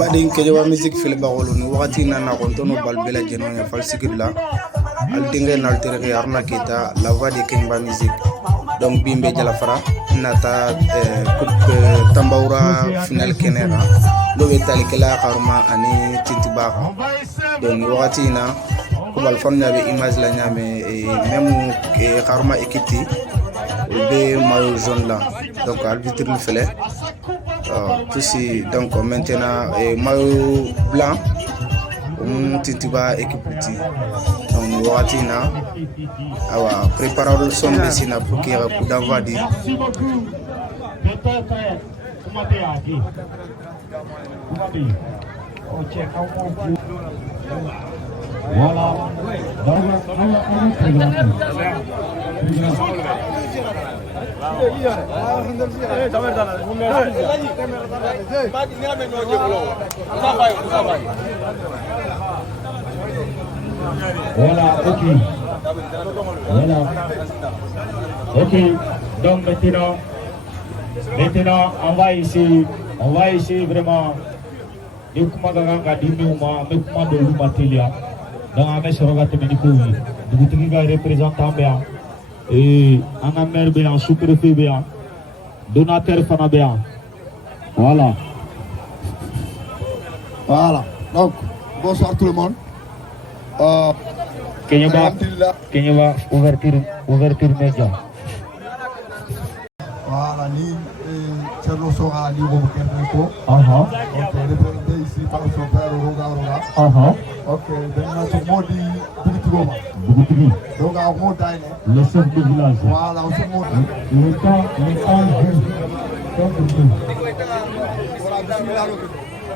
Badin Kejawa music filibagolo ni wakati na kontono balbela jeno ya falsikirla altinga naltere arna kita la voix de Kemba music donc bimbe jalafara nata tambaura final kenera do betali kala karma ani tintibaka donc wakati na ko bal famna be image la nyame même karma ekiti be mayo jaune là donc arbitre le fele tout si donc maintenant maillot blanc titiba équipe ti donc wakati na awa préparer son besina pour qu'il coup d'envoi di voilà voilà, ok. Voilà. Ok, donc maintenant, on va essayer vraiment de donc on va se regarder de représentant bien et un maire bien, sous-préfet bien, donateur fana bien. Voilà. Voilà. Donc, bonsoir tout le monde. Kenyaba ouverture média. Voilà, ni Tcherno Sora, ni Robo Kerneko. Ok, représenté ici par son père Roga. Ok, maintenant tout le monde dit Bugutigi. Donc, à montagne. Le chef de village. Voilà, on se monte. Le temps juste.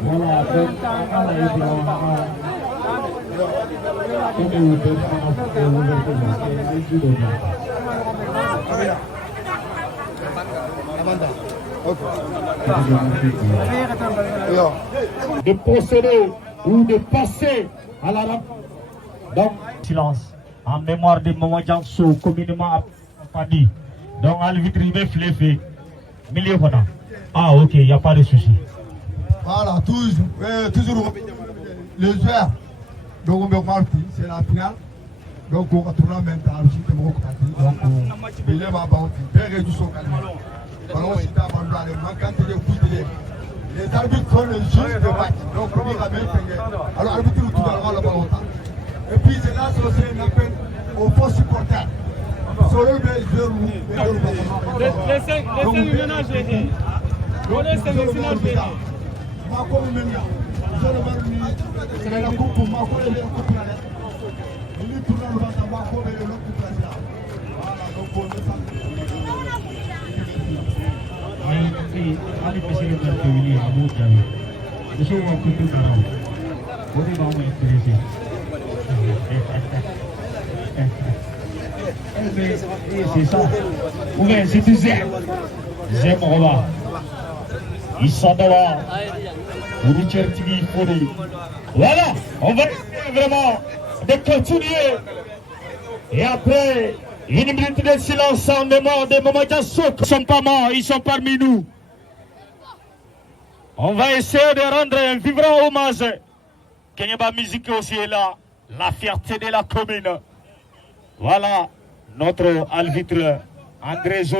Voilà, de procéder ou de passer à la rampe. Donc, silence, en mémoire de Maman Janso, communément appelé. Donc, à l'vitrine, fléfé, milieu voilà. Ah, ok, il n'y a pas de souci. Voilà, toujours les joueurs. Donc, on est parti, c'est la finale. Donc, on va tourner maintenant. Donc, il est ma bounty. Père du son calme. Alors, si tu as abandonné, les arbitres sont les juges de match. Donc, on va bien faire. Alors, l'arbitre, tout va le ballon. Et puis, c'est là, c'est un appel aux faux supporters. Les cinq ménages. Les cinq ménages. C'est la coupe pour Marco et les coupes. Il est tout dans le ventre à Marco et les autres places là. Voilà, donc on est ça. Ali Presidente que venir à Moussa. Je suis un peu plus grand. On est vraiment intéressé. C'est ça. Oui, c'est du zèle. Zèle Roba. Ils sont devant. Voilà, on va essayer vraiment de continuer. Et après, une minute de silence en mémoire des Maman Janso qui ne sont pas morts, ils sont parmi nous. On va essayer de rendre un vibrant hommage. Kenyaba Musique aussi est là, la fierté de la commune. Voilà, notre arbitre André Jo.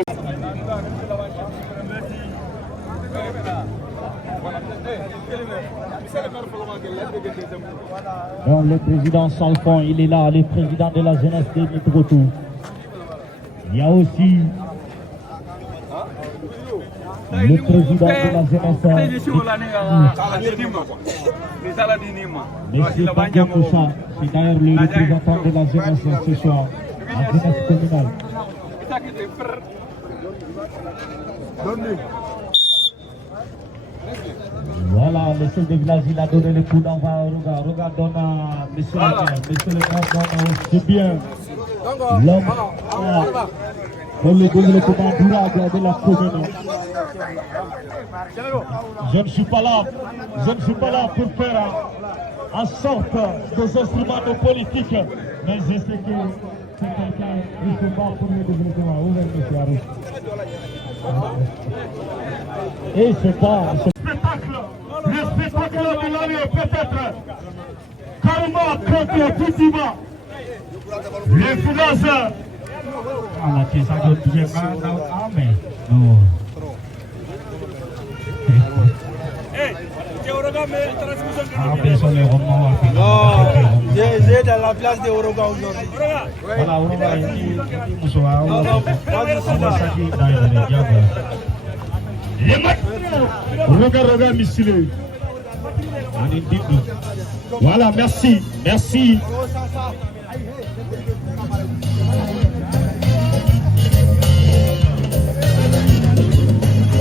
Donc, le président Salfon, il est là, le président de la jeunesse de Nitrotou. Il y a aussi le président de la jeunesse. Monsieur Bandia Moussa, c'est d'ailleurs le représentant de la jeunesse ce soir, la jeunesse communale. Voilà, le chef de village, il a donné le coup d'envoi. Regarde, donne à monsieur le maire. Monsieur le maire donne, c'est bien. L'homme pour le développement durable de la commune. Je ne suis pas là pour faire en sorte des instruments de politique, mais je sais que c'est quelqu'un qui se bat pour le développement. Où est monsieur Arif? Et c'est pas le spectacle éclat de l'année peut-être. Karma contre Titiba. Les finances. Ah, la ça donne bien. Ah, mais non. Ah, mais sont les Romains. Non, j'ai dans la place des Oroga aujourd'hui. Voilà, Oroga, il dit Moussoua. Les matchs. Regarde, Missile. Voilà, merci, merci.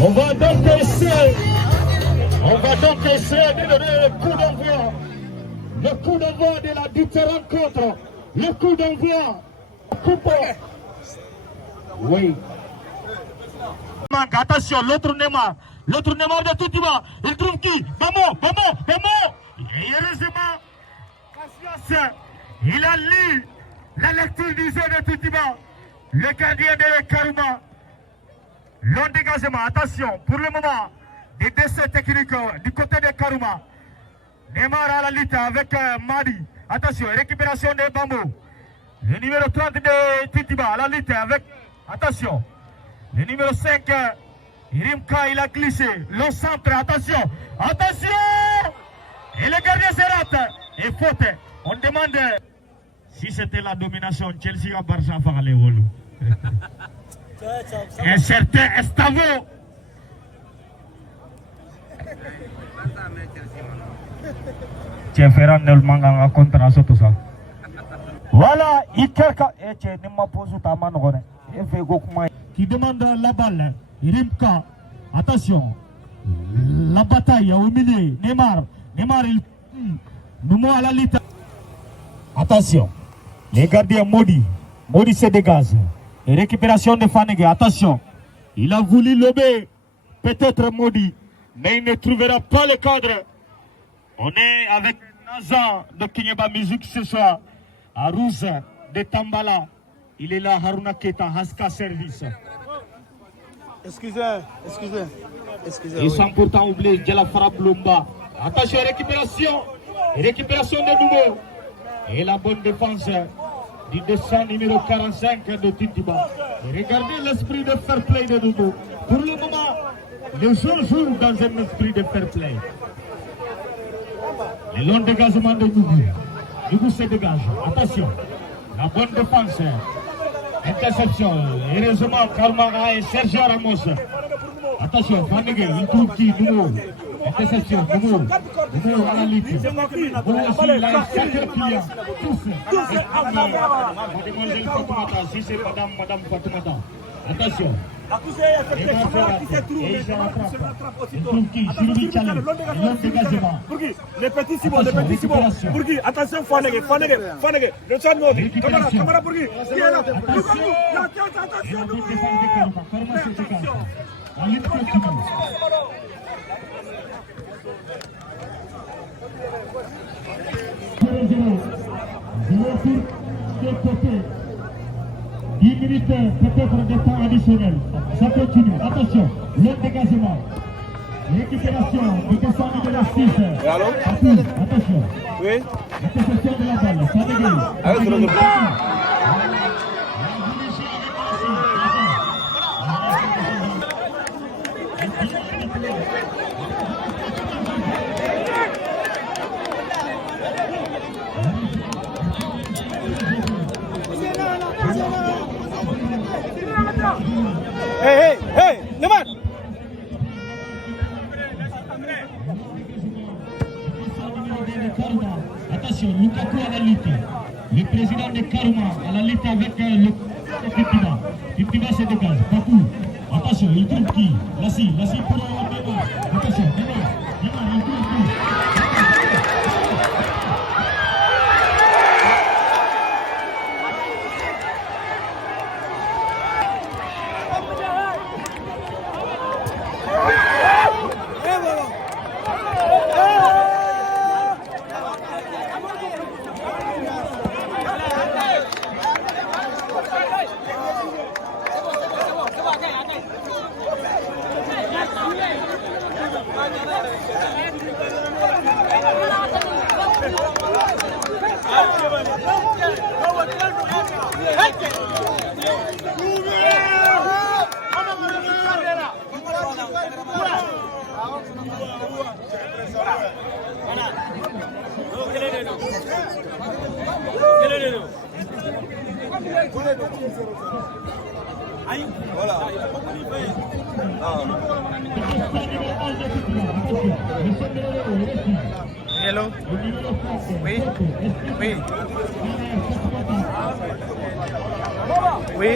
On va donc essayer de donner le coup d'envoi. Le coup d'envoi de la dite rencontre. Le coup d'envoi. Oui. Attention, l'autre Neymar de Toutiba. Il trouve qui? Bamo. Et heureusement, Cassius, il a lu la lecture du jeu de Toutiba. Le gardien de Karuma. Long dégagement, attention, pour le moment, des décès techniques du côté de Karuma. Neymar à la lutte avec Madi. Attention, récupération de Bambo. Le numéro 30 de Titiba à la lutte avec, attention, le numéro 5, Rimka, il a glissé. Le centre, attention. Et le gardien se rate. Et faute. On demande si c'était la domination. Chelsea à Barça va aller au loup. Un certain Estavo. Tiens, Ferran Nelmanga contre tout ça. Voilà, qui demande la balle. Rimka, attention. La bataille au milieu. Neymar, il nous à la lutte. Attention. Les gardiens Modi se dégage. Et récupération de Fanege, attention. Il a voulu lober, peut-être Modi, mais il ne trouvera pas le cadre. On est avec Nazan de Kinyaba Music ce soir, à Rousse de Tambala. Il est là, Haruna Keta, Haska Service. Excusez. Ils sont pourtant oubliés, Djalafara Blumba. Attention, récupération de nouveau. Et la bonne défense du dessin numéro 45 de Titiba. Regardez l'esprit de fair play de Doudou. Pour le moment, les gens jouent dans un esprit de fair play. Le long dégagement de Doudou. Doudou se dégage. Attention. La bonne défense. Interception. Heureusement, Karmara et Sergio Ramos. Attention, Fanege, il trouve qui? Doudou. Interception, Doudou à la lutte. Doudou aussi, il a un sacré client. Tous. Mademoiselle Fatoumata, si c'est Madame Fatoumata. Attention. Et il se rattrape. Il trouve qui? Sylvie Tchale. Long dégagement. Les petits Simon. Bourgui, attention, Fanege. Le chat Modi. Camara Bourgui. Attention. Et la bonne défense de Karma. Karma se dégage. La lutte continue. De côté. 10 minutes peut-être de temps additionnel. Ça continue. Attention, le dégagement. Récupération du descendant de la 6. Attention. Oui. Interception de la balle. Ça dégage. Hey, Neymar. Attention, Lukaku à la lutte. Le président de Karma à la lutte avec le Titiba. Titiba se dégage. Patou. Attention, il trouve qui? Lassi pour Neymar. Attention, Neymar, il trouve qui? Voilà. Hello. Oui. Oui. Oui.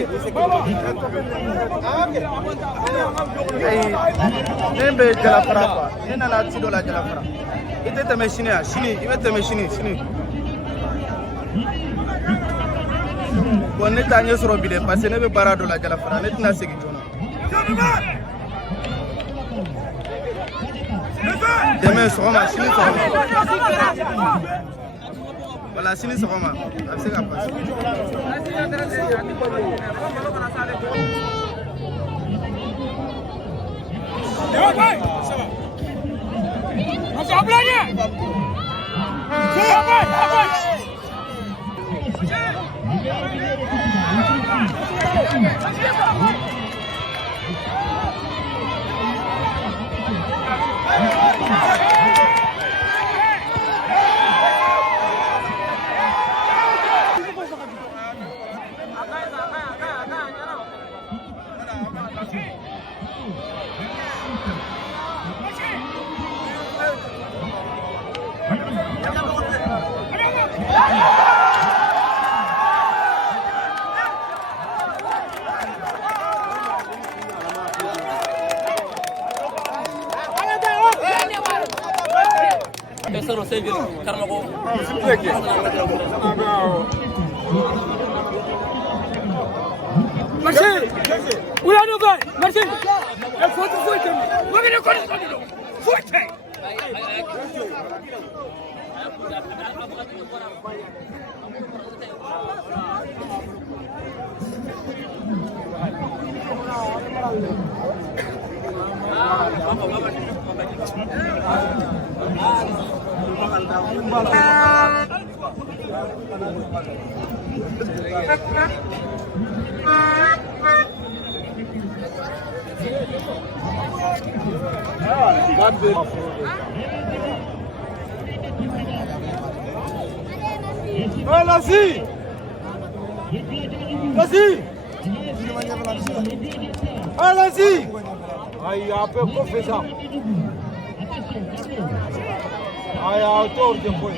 Ne bɛ jalafara quoi. Ne nana ci dɔ la jalafara. I tɛ tɛmɛ sini yan. Sini i bɛ tɛmɛ sini. Bon ne t'a ɲɛ sɔrɔ bi dɛ parce que ne bɛ baara dɔ la jalafara. Ne tɛna segin joona. Demain sɔgɔma sini sɔgɔma. Voilà sini sɔgɔma a bɛ se ka passer. Vas-y. Allez-y. Aïe, un peu qu'on fait ça. Aïe, à hauteur de quoi?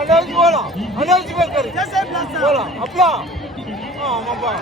Allez, voilà. Allez, tu vas faire. Voilà, à plat. Ah, mon bas.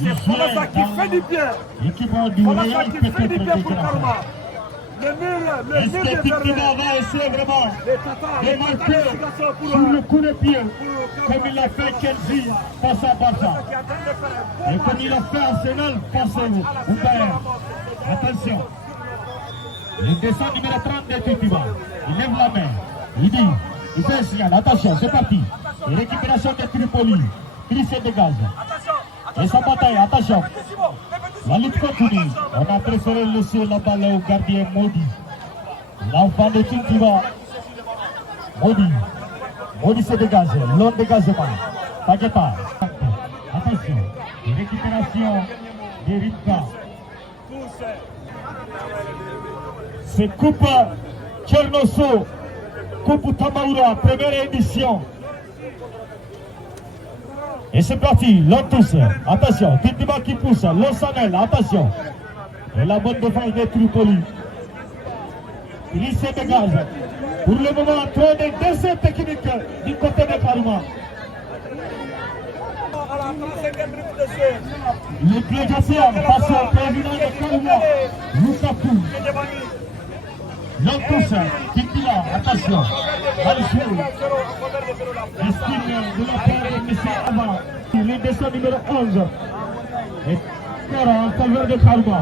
C'est Folassa qui fait du bien. Folassa qui fait du bien pour Karma. Le mur de Vernet va essayer vraiment les Tatars, de marquer sur le coup de pied, comme il l'a fait Chelsea face à Barça. Et comme il a fait Arsenal face au Bayern. Attention. Le descend numéro 30 de Titiba. Il lève la main. Il dit, il fait un signal. Attention, c'est parti. Et récupération de Tripoli. Pris se dégage. Et sa bataille, attention. La lutte continue. On a préféré laisser la balle au gardien Modi. L'enfant de Tintiba. Modi. Modi se dégage, long dégagement. Paqueta. Attention, récupération de Rimka. C'est Coupe Tchernosso, Coupe Tamaoura, première édition. Et c'est parti, l'on tousse. Attention, Tintiba qui pousse, Losanel, attention. Et la bonne défense de Tripoli. Il se dégage. Pour le moment, trop de décès techniques du côté de Karuma. Le gladiateur passe au président de Karuma, Lukaku. L'on touche, Tintiba, attention. Alchou. Estime de la part de M. Ava. Le dessin numéro 11. Et en faveur de Karuma.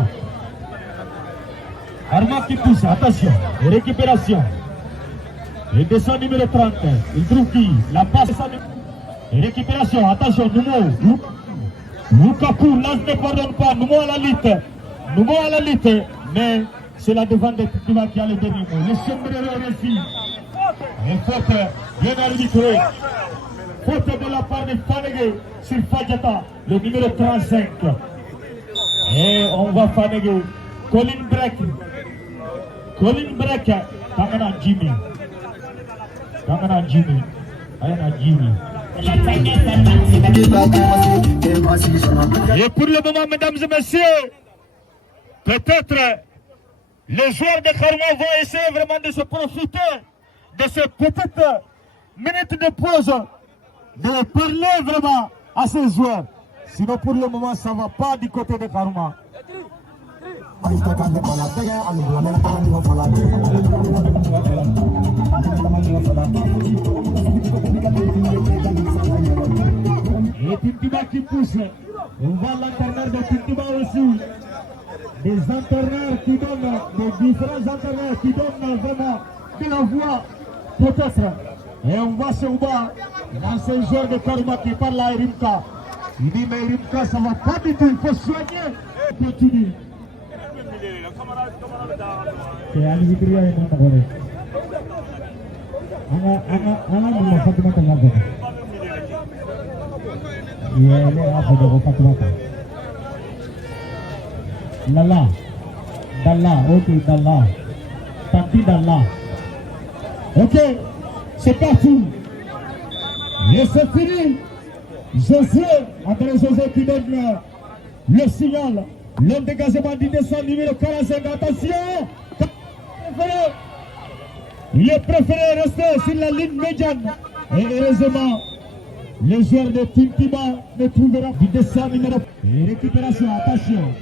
Karuma qui pousse, attention. Et récupération. Le dessin numéro 30. Il trouve qui? La passe. Et récupération, attention, Numo. Lukaku, là ne pardonne pas. Numo à la lutte. Numo à la lutte. Mais c'est la défense de Tintiba qui a le dernier mot. Le sombrero réussi. Et faute bien arbitrée. Faute de la part de Fanege sur Fadjata, le numéro 35. Et on va Fanege. Colin Breck. Colin Breck. Tangana Jimmy. Tangana Jimmy. Ayana Jimmy. Et pour le moment, mesdames et messieurs, peut-être les joueurs de Karuma vont essayer vraiment de se profiter de ces petites minutes de pause, de parler vraiment à ces joueurs. Sinon pour le moment ça ne va pas du côté de Karuma. Et Tintiba qui pousse. On voit l'entraîneur de Tintiba aussi. Des entraîneurs qui donnent, des différents entraîneurs qui donnent vraiment de la voix. Peut-être. Et on voit sur bas l'ancien joueur de Karuma qui parle à Rimka. Il dit mais Rimka ça va pas du tout, il faut soigner. Continue. C'est à l'Ivitria et non à Fatima Tangago. Il est à Fatima. Lala. Dalla, ok, Dalla. Tanti Dalla. Ok, c'est parti. Et c'est fini. José, André José qui donne le signal. Le dégagement du descend numéro 45. Attention. Il est préféré rester sur la ligne médiane. Et heureusement, le joueur de Tintiba ne trouvera du descend numéro. Et récupération, attention.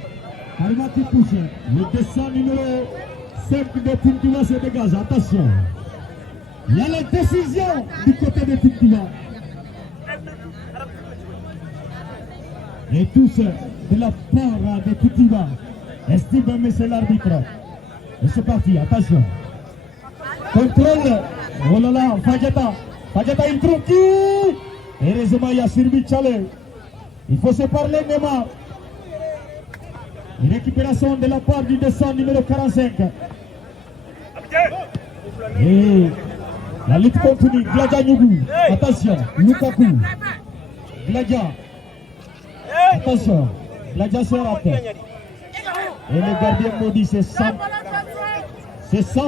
Karuma qui pousse. Le descend numéro 5 de Tintiba se dégage. Attention. Il y a la décision du côté de Tintiba. Et tous de la part de Tintiba. Estime, mais c'est l'arbitre. Et c'est parti, attention. Contrôle. Oh là là, Fadjata. Fadjata, il trouve qui? Heureusement, il y a Sirbi Tchale. Il faut se parler, Neymar. Une récupération de la part du descend numéro 45. Et la lutte continue. Gladia Nyougou. Attention. Lukaku. Gladia. Attention. Gladia se rappelle. Et le gardien maudit, c'est sans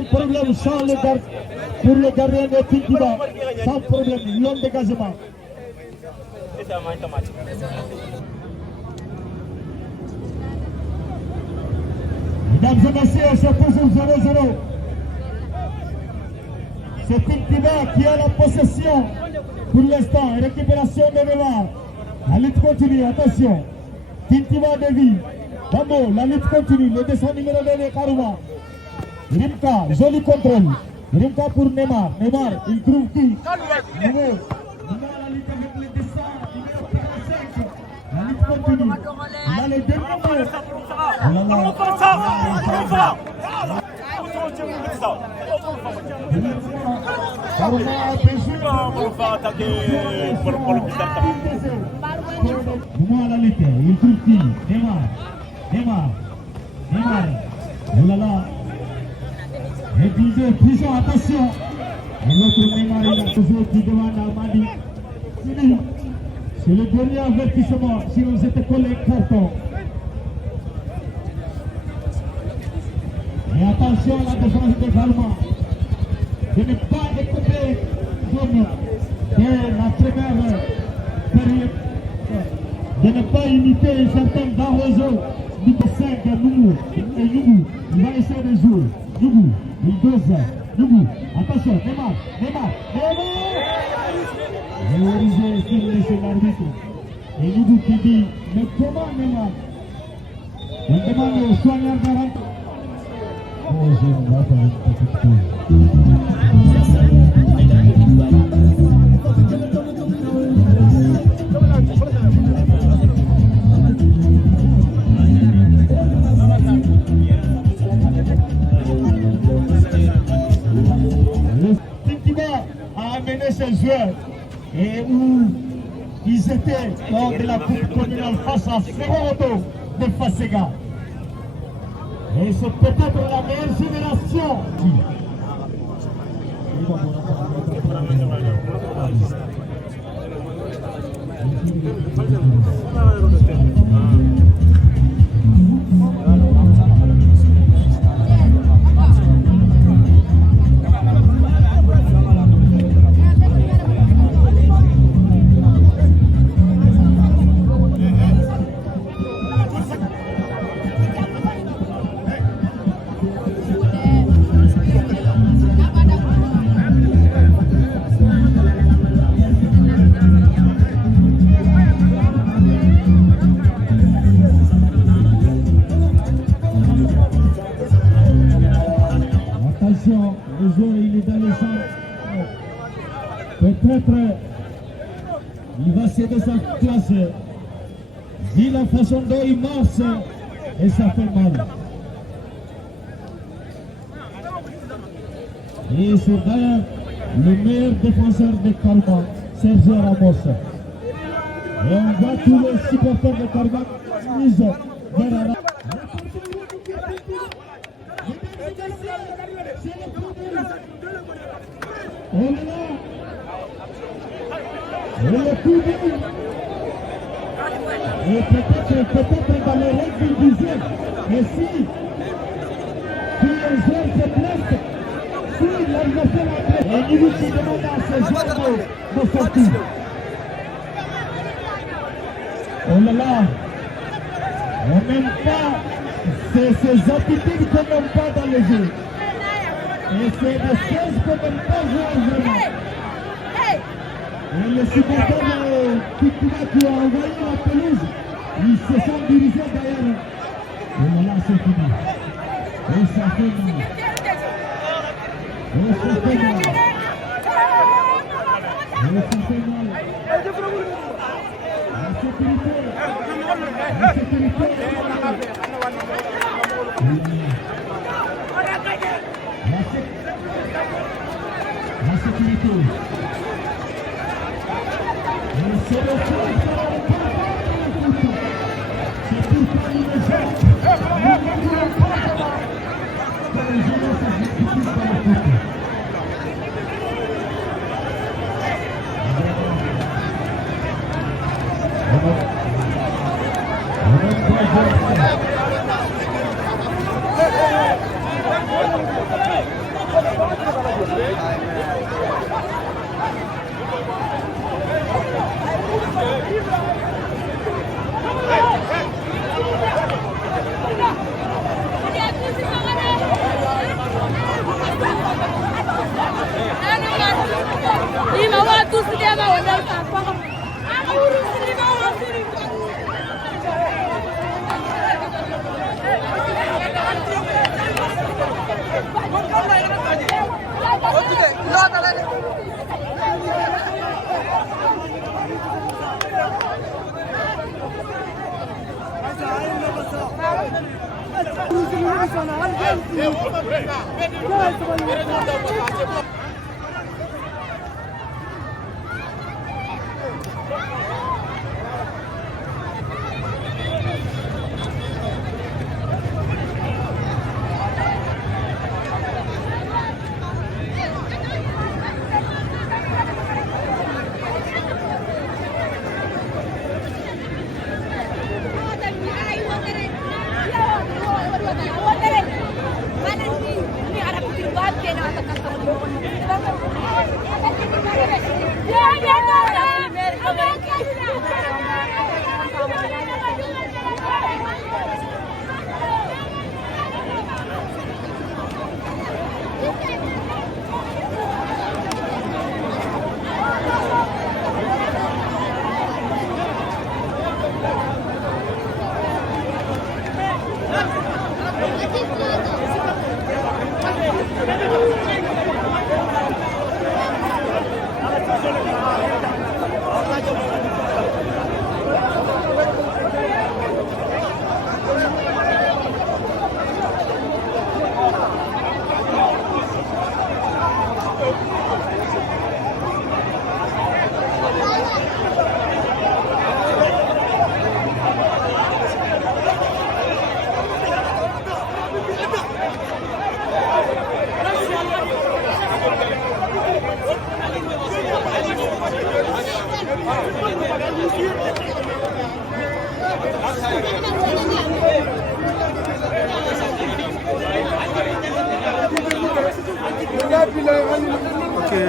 problème. Sans le gardien. Pour le gardien de Tintiba. Sans problème. Long dégagement. Mesdames et messieurs, c'est toujours 0-0. C'est Tintiba qui a la possession pour l'instant. Récupération de Neymar. La lutte continue, attention. Tintiba dévie. Bambo, la lutte continue. Le descend numéro 2 de Karuma. Rimka, joli contrôle. Rimka pour Neymar. Neymar, il trouve qui? Neymar, la lutte avec le descend numéro 45. La lutte continue. Il a les deux numéros. On va attaquer pour le bizarre. Neymar la lutte, il trouve qui? Neymar. Oh là là. Et puis prison, attention. L'autre Neymar, il a toujours qui demande à Madi. C'est le dernier avertissement. Sinon, c'était collé carton. Et attention à la défense de Galma. De ne pas écouter Dom dès la première période. De ne pas imiter un certain Barroso. Numéro 5, Nougou. Et Nougou, il va essayer de jouer. Nougou, il dose. Nougou, attention, Neymar. Valorisé sur l'arbitre. Et Nougou qui dit, mais comment Neymar? Il demande au soigneur de rentrer. Oh, je ne vais pas faire une petite pause. A amené ses joueurs et où ils étaient lors de la coupe communale face à Serodo de Fasega. Et c'est peut-être la meilleure génération. Le joueur il est dans les centres. Peut-être il va céder sa place. Vu la façon dont il marche et ça fait mal. Et c'est d'ailleurs le meilleur défenseur de Calma, Sergio Ramos. Et on voit tous les supporters de Calma mis vers la... Oh là là! Et le coup de... Et peut-être dans les règles du jeu, et si le joueur se blesse, si l'adversaire a blessé, et il qui demande à ses joueurs de sortir. Oh là là! On n'aime pas ces attitudes qu'on n'aime pas dans le jeu. Et c'est des choses qu'on n'aime pas jouer en jeu. Et les supporters qui ont envoyé la pelouse, ils se sont dirigés derrière. Et là, c'est fini. Et ça fait mal. Et ça fait mal. Et ça fait mal. La sécurité. La sécurité. La sécurité. C'est le foot. C'est pour parler les gens. Nous ne voulons pas savoir que les gens s'exécutent dans le foot.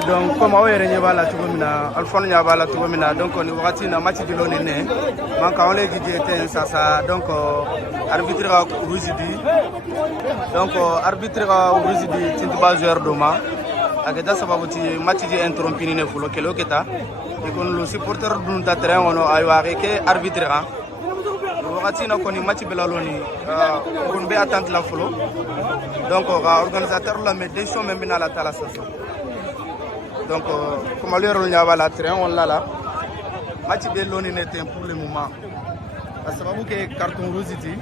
donc comme aw yɛrɛ ɲɛ b'a la cogo min na Alphone ɲɛ b'a la cogo min na donc ni wagati na match bilo ni ne man ka ole jije ten sasa donc arbitre ka rouge di donc arbitre ka rouge di tintiba joueur doma ageda sababu ti match di interrompi ni ne fulo kelo keta e kon lo supporter dun ta terrain wono ay waxe ke arbitre ka wagati na koni match belalo ni kon be attente la fulo donc organisateur la mais décision même na la tala sasa donc comme à l'heure où il y a la train on l'a là match de l'ONU n'était pour le moment parce que carton rouge ici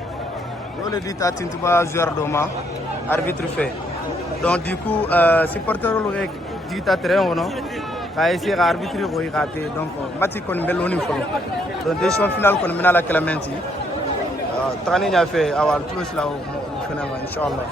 le dit à Tintuba joueur d'Oma arbitre fait donc du coup supporter le dit à train on a essayé d'arbitrer pour y rater donc match qu'on met l'ONU donc décision finale qu'on mène à la Clémenti Trani a fait avoir tout cela au final inchallah.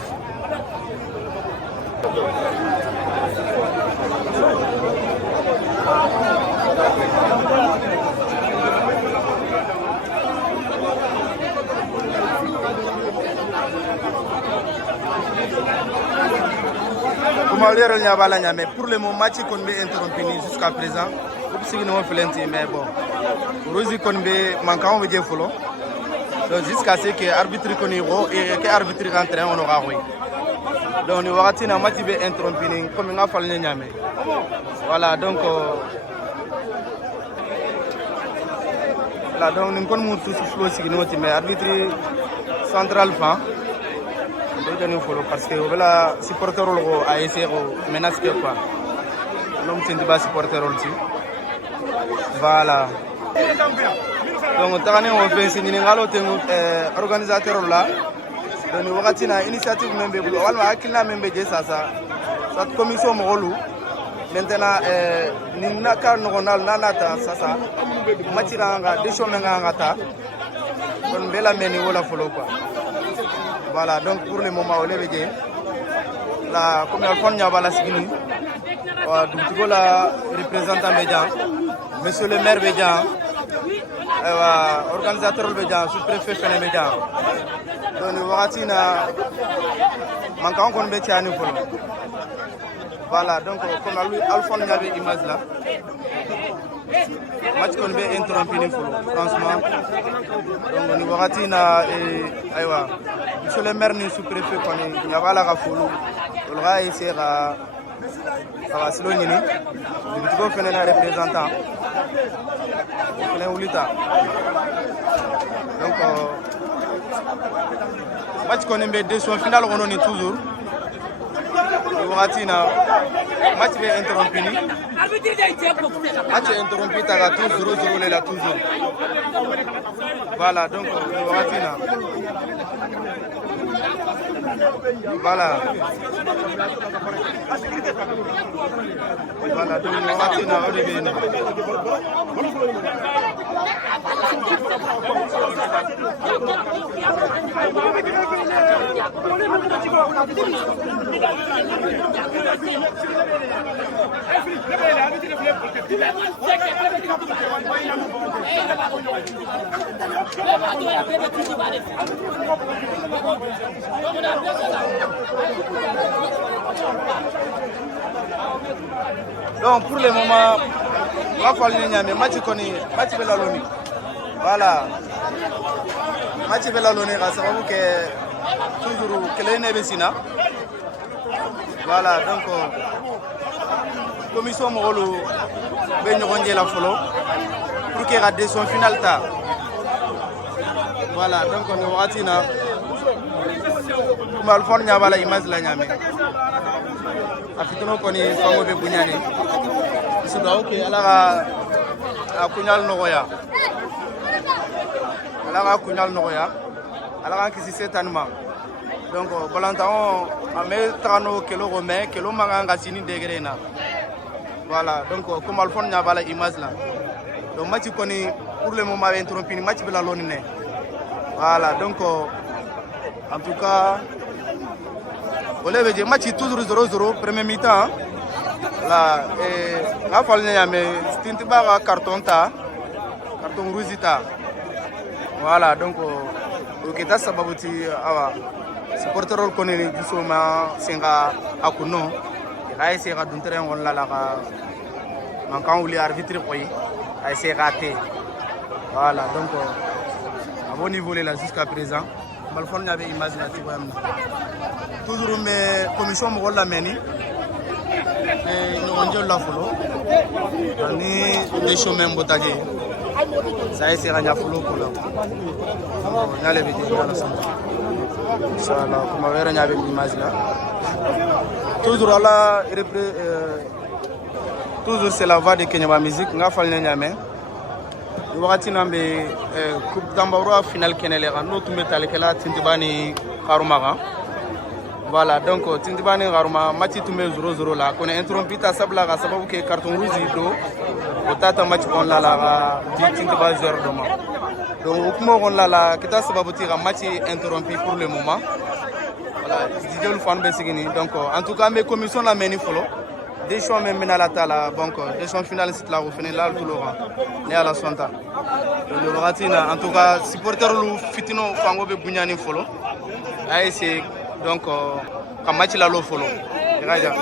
Mais pour le moment, match qu'on est interrompu jusqu'à présent, mais bon, Rosie qu'on est manquant au follow. Donc jusqu'à ce que l'arbitre connaît et que l'arbitre rentre, on aura oui. Donc nous avons un match interrompu comme on a fallu niamé. Voilà donc là donc nous connaissons tous flow si nous mais arbitre central fan. Donc follow parce que voilà supporter le a essayé menacer quoi. L'homme c'est pas supporter aussi. Voilà. Donc tane on fait signer ngalo tengu organisateur là. Donc nous avons une initiative même bébé wala akilna même bébé ça cette commission molu maintenant ninna ka no gonal nanata ça matira nga décision nga ngata kon bela meni wala follow quoi. Voilà, donc pour le moment, on est venu. La comme Alphone Niaba la Sigini, la représentant Bédian, monsieur le maire Bédian, organisateur Bédian, sous-préfet Fene Bédian. Donc nous avons manquant qu'on bête à nous. Voilà, donc comme Alphone Niaba image là. Match qu'on va interrompre franchement. Donc nous avons aywa monsieur le maire ni sous-préfet qu'on y a la rafolo on va essayer à se loigner du coup on est un représentant on est ulita donc match qu'on est décision finale on est toujours match va interrompu match interrompu t'as toujours 0-0 là toujours voilà donc voilà voilà donc donc pour le moment on va falloir niamé match koni match bela loni voilà match bela loni ka sababu que toujours kelene besina voilà donc commission molo be nyogonje la folo pour que la décision finale ta voilà donc on va tina comme Alphone Niaba la image la niamé afitono koni fango be bunyane suda ok ala kunyal nogoya ala kunyal nogoya ala kisi setanma donc balantaon ame trano kelo romain kelo manga sini degré na voilà donc comme Alphone Niaba la image là donc match koni pour le moment interrompu match bela loni ne voilà donc en tout cas on lève des matchs toujours 0-0 premier mi-temps là et la Alphone Niaba Tintiba carton rouge ta voilà donc ok ta sababuti awa supporter rol koneni jusoma senga akuno a essayé ka duntere on la ka man kan wuli arbitre koyi a essayé ka té voilà donc à bon niveau là jusqu'à présent malfon n'avait image là tu vois toujours mais commission mo la meni et nous on dit la follow ni des chemins botaje ça essayé ka follow pour là on a les vidéos là inchallah comme verra n'avait image là toujours là toujours c'est la voix de Kenyaba Music nga falne nyame wakati nambe coupe d'Ambaroa finale kenele no tumbe talekela tintibani Karumaka voilà donc tintibani Karuma match tumbe 0-0 là kone interrompita sabla ka sababu ke carton rouge do otata match on la tintiba 0 doma donc kuma on la kita sababu tira match interrompu pour le moment voilà Didier Fan Bessigini donc en tout cas mes commissions la meni follow des choix même à la tala donc des choix finales c'est là au final là tout Laurent né à la Santa le Ratina en tout cas supporter lu fitino fango be bunyani follow ay c'est donc comme match la lo follow raja